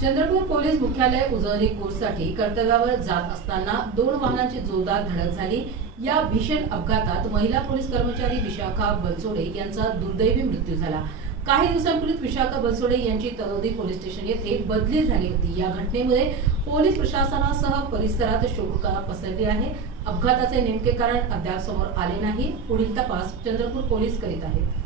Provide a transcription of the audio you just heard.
Chandrapur police मुख्यालय उजळणी कोर्ससाठी कर्तव्यावर जात असताना 2 वाहनांची जोरदार धडक झाली। या भीषण अपघातात महिला पोलीस कर्मचारी विशाखा बनसोडे यांचा दुर्दैवी मृत्यू झाला। काही दिवसांपूर्वी विशाखा बनसोडे यांची तळोदी पोलीस स्टेशन येथे बदली झाली होती। या घटनेमुळे पोलीस प्रशासनासह परिसरात शोककळा पसरली आहे। अपघाताचे नेमके कारण अद्याप समोर आले नाही। पुढील तपास चंद्रपूर पोलीस करीत आहेत।